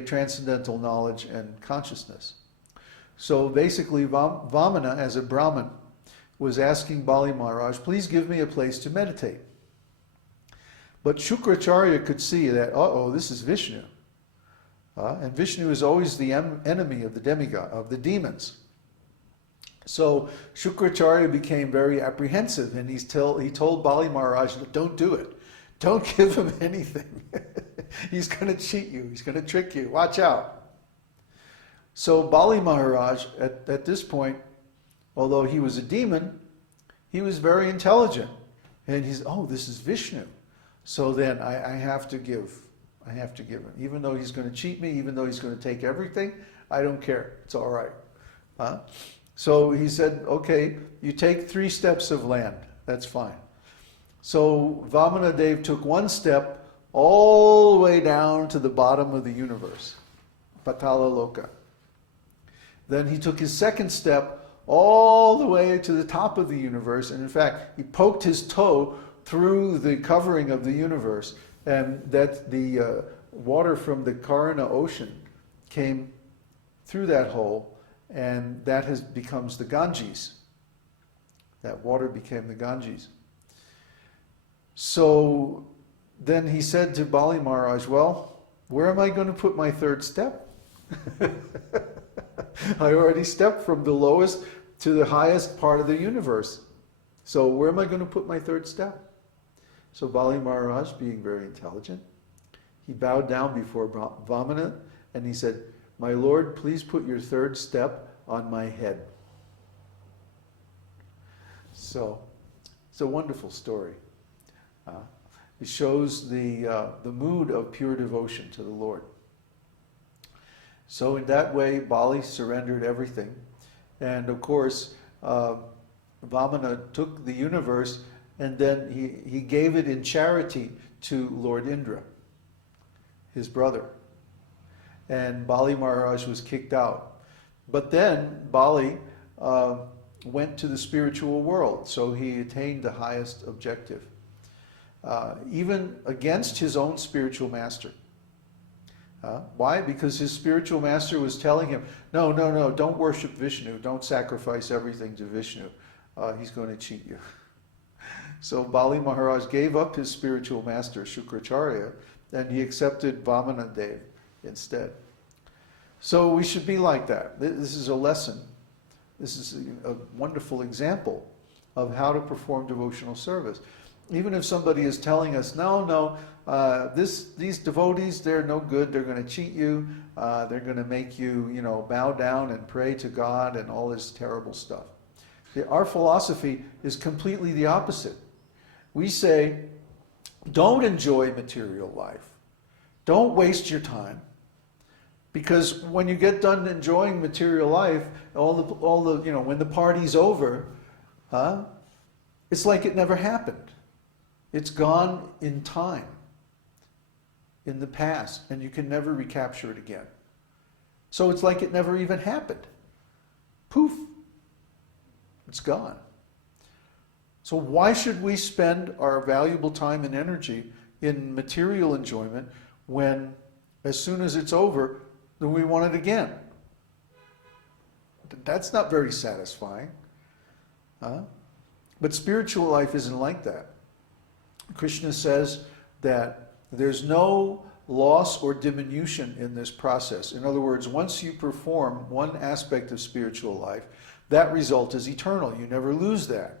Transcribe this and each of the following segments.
transcendental knowledge and consciousness. So basically, Vamana, as a Brahmin, was asking Bali Maharaj, please give me a place to meditate. But Shukracharya could see that, uh-oh, this is Vishnu. And Vishnu is always the enemy of the demigod, of the demons. So Shukracharya became very apprehensive, and he told Bali Maharaj, don't do it. Don't give him anything. He's going to cheat you. He's going to trick you. Watch out. So Bali Maharaj, at this point, although he was a demon, he was very intelligent. And he's, oh, this is Vishnu. So then I have to give. I have to give him. Even though he's going to cheat me, even though he's going to take everything, I don't care. It's all right. So he said, okay, you take 3 steps of land. That's fine. So Vamana Dev took 1 step all the way down to the bottom of the universe, Patala Loka. Then he took his 2nd step all the way to the top of the universe, and in fact, he poked his toe through the covering of the universe, and that the water from the Karana ocean came through that hole, and that becomes the Ganges. That water became the Ganges. So then he said to Bali Maharaj, well, where am I going to put my 3rd step? I already stepped from the lowest to the highest part of the universe. So where am I going to put my 3rd step? So Bali Maharaj, being very intelligent, he bowed down before Vamana and he said, my Lord, please put your 3rd step on my head. So it's a wonderful story. It shows the mood of pure devotion to the Lord. So in that way, Bali surrendered everything. And of course, Vamana took the universe and then he gave it in charity to Lord Indra, his brother. And Bali Maharaj was kicked out. But then Bali went to the spiritual world, so he attained the highest objective. Even against his own spiritual master. Why? Because his spiritual master was telling him, no, don't worship Vishnu, don't sacrifice everything to Vishnu. He's going to cheat you. So Bali Maharaj gave up his spiritual master, Shukracharya, and he accepted Vamana Dev instead. So we should be like that. This is a lesson. This is a wonderful example of how to perform devotional service. Even if somebody is telling us, no, these devotees, they're no good, they're going to cheat you, they're going to make you, bow down and pray to God and all this terrible stuff. Our philosophy is completely the opposite. We say, don't enjoy material life. Don't waste your time. Because when you get done enjoying material life, all the when the party's over, it's like it never happened. It's gone in time, in the past, and you can never recapture it again. So it's like it never even happened. Poof, it's gone. So why should we spend our valuable time and energy in material enjoyment when, as soon as it's over, then we want it again? That's not very satisfying. But spiritual life isn't like that. Krishna says that there's no loss or diminution in this process. In other words, once you perform one aspect of spiritual life, that result is eternal. You never lose that.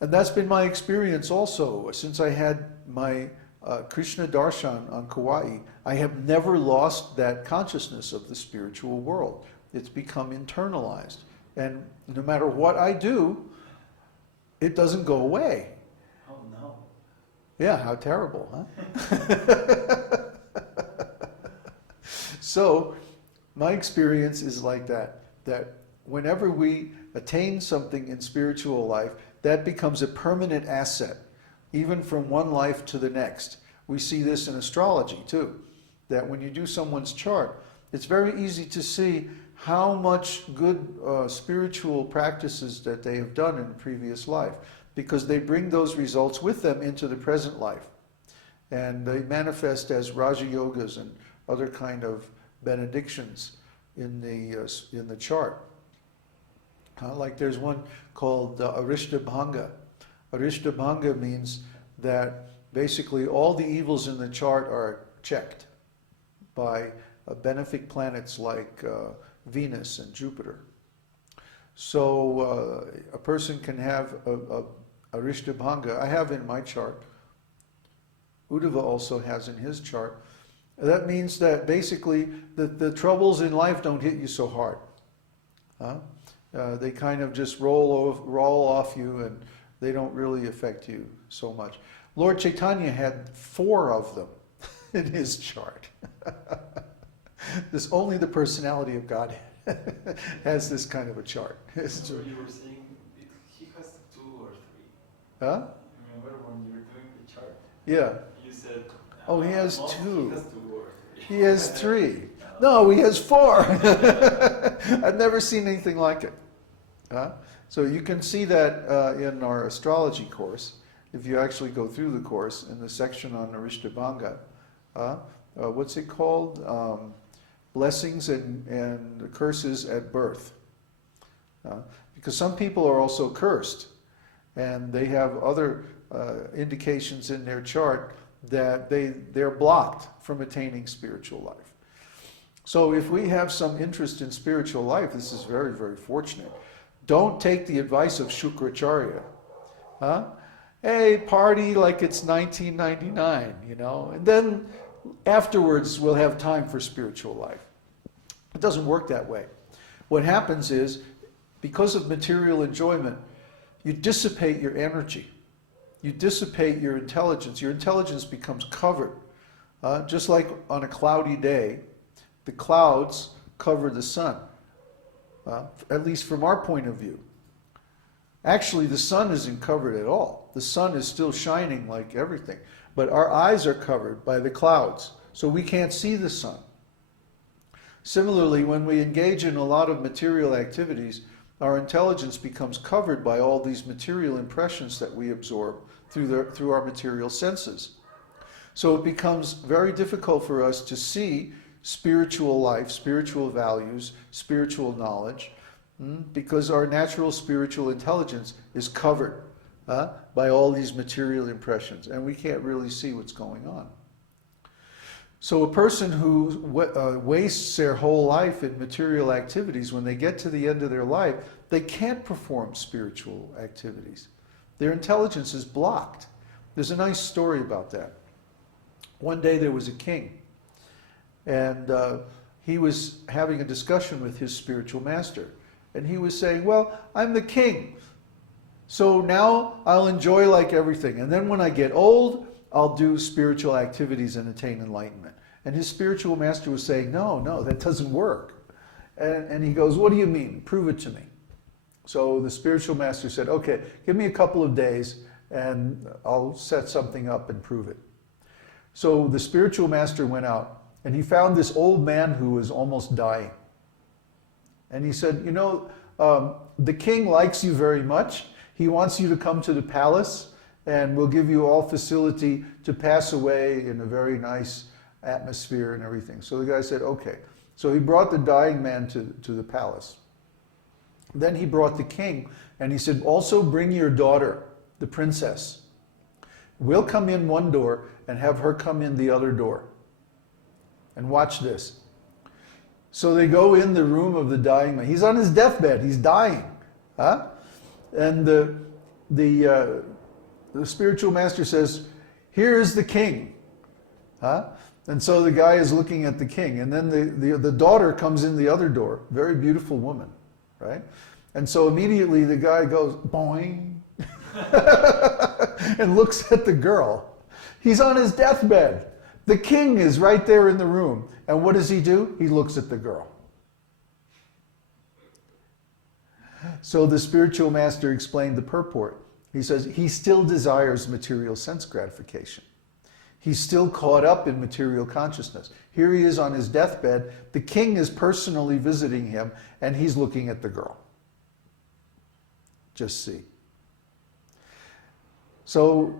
And that's been my experience also. Since I had my Krishna Darshan on Kauai, I have never lost that consciousness of the spiritual world. It's become internalized. And no matter what I do, it doesn't go away. Oh no. Yeah, how terrible, huh? So, my experience is like that whenever we attain something in spiritual life, that becomes a permanent asset, even from one life to the next. We see this in astrology too, that when you do someone's chart, it's very easy to see how much good spiritual practices that they have done in a previous life, because they bring those results with them into the present life. And they manifest as Raja Yogas and other kind of benedictions in the chart. Like there's one called Arishtabhanga. Arishtabhanga means that basically all the evils in the chart are checked by benefic planets like Venus and Jupiter. So a person can have a Arishtabhanga. I have in my chart. Uddhava also has in his chart. That means that basically the troubles in life don't hit you so hard. They kind of just roll off you, and they don't really affect you so much. Lord Chaitanya had 4 of them in his chart. This only the personality of God has this kind of a chart. So you were saying he has 2 or 3. Huh? Remember when you were doing the chart? Yeah. You said. Oh, he has 2. He has 2 or 3. He has 3. No, he has 4. I've never seen anything like it. So you can see that in our astrology course, if you actually go through the course in the section on Arishtabhanga. What's it called? Blessings and curses at birth. Because some people are also cursed, and they have other indications in their chart that they're blocked from attaining spiritual life. So if we have some interest in spiritual life, this is very, very fortunate. Don't take the advice of Shukracharya. Hey, party like it's 1999, and then afterwards we'll have time for spiritual life. It doesn't work that way. What happens is, because of material enjoyment, you dissipate your energy. You dissipate your intelligence. Your intelligence becomes covered. Just like on a cloudy day, the clouds cover the sun. At least from our point of view. Actually, the sun isn't covered at all. The sun is still shining like everything. But our eyes are covered by the clouds, so we can't see the sun. Similarly, when we engage in a lot of material activities, our intelligence becomes covered by all these material impressions that we absorb through our material senses. So it becomes very difficult for us to see spiritual life, spiritual values, spiritual knowledge, because our natural spiritual intelligence is covered by all these material impressions, and we can't really see what's going on. So a person who wastes their whole life in material activities, when they get to the end of their life, they can't perform spiritual activities. Their intelligence is blocked. There's a nice story about that. One day there was a king, and he was having a discussion with his spiritual master. And he was saying, well, I'm the king, so now I'll enjoy like everything. And then when I get old, I'll do spiritual activities and attain enlightenment. And his spiritual master was saying, no, that doesn't work. And he goes, what do you mean? Prove it to me. So the spiritual master said, okay, give me a couple of days and I'll set something up and prove it. So the spiritual master went out and he found this old man who was almost dying. And he said, the king likes you very much. He wants you to come to the palace and we'll give you all facility to pass away in a very nice atmosphere and everything. So the guy said, okay. So he brought the dying man to the palace. Then he brought the king and he said, also bring your daughter, the princess. We'll come in one door and have her come in the other door. And watch this. So they go in the room of the dying man. He's on his deathbed. He's dying. And the spiritual master says, here is the king. And so the guy is looking at the king. And then the daughter comes in the other door. Very beautiful woman. Right? And so immediately the guy goes, boing. And looks at the girl. He's on his deathbed. The king is right there in the room. And what does he do? He looks at the girl. So the spiritual master explained the purport. He says he still desires material sense gratification. He's still caught up in material consciousness. Here he is on his deathbed. The king is personally visiting him, and he's looking at the girl. Just see. So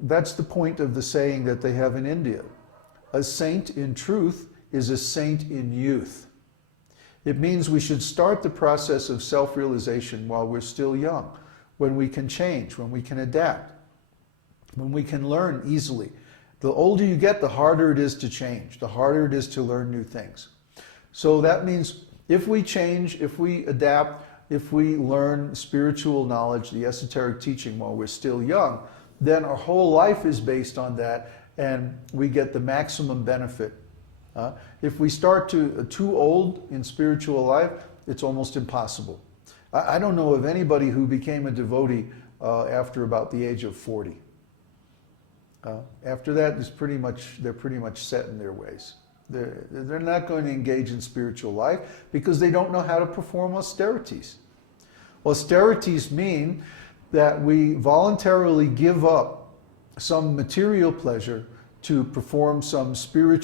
that's the point of the saying that they have in India. A saint in truth is a saint in youth. It means we should start the process of self-realization while we're still young, when we can change, when we can adapt, when we can learn easily. The older you get, the harder it is to change, the harder it is to learn new things. So that means if we change, if we adapt, if we learn spiritual knowledge, the esoteric teaching while we're still young, then our whole life is based on that and we get the maximum benefit. If we start too old in spiritual life, it's almost impossible. I don't know of anybody who became a devotee after about the age of 40. After that, they're pretty much set in their ways. They're not going to engage in spiritual life because they don't know how to perform austerities. Austerities mean that we voluntarily give up some material pleasure to perform some spiritual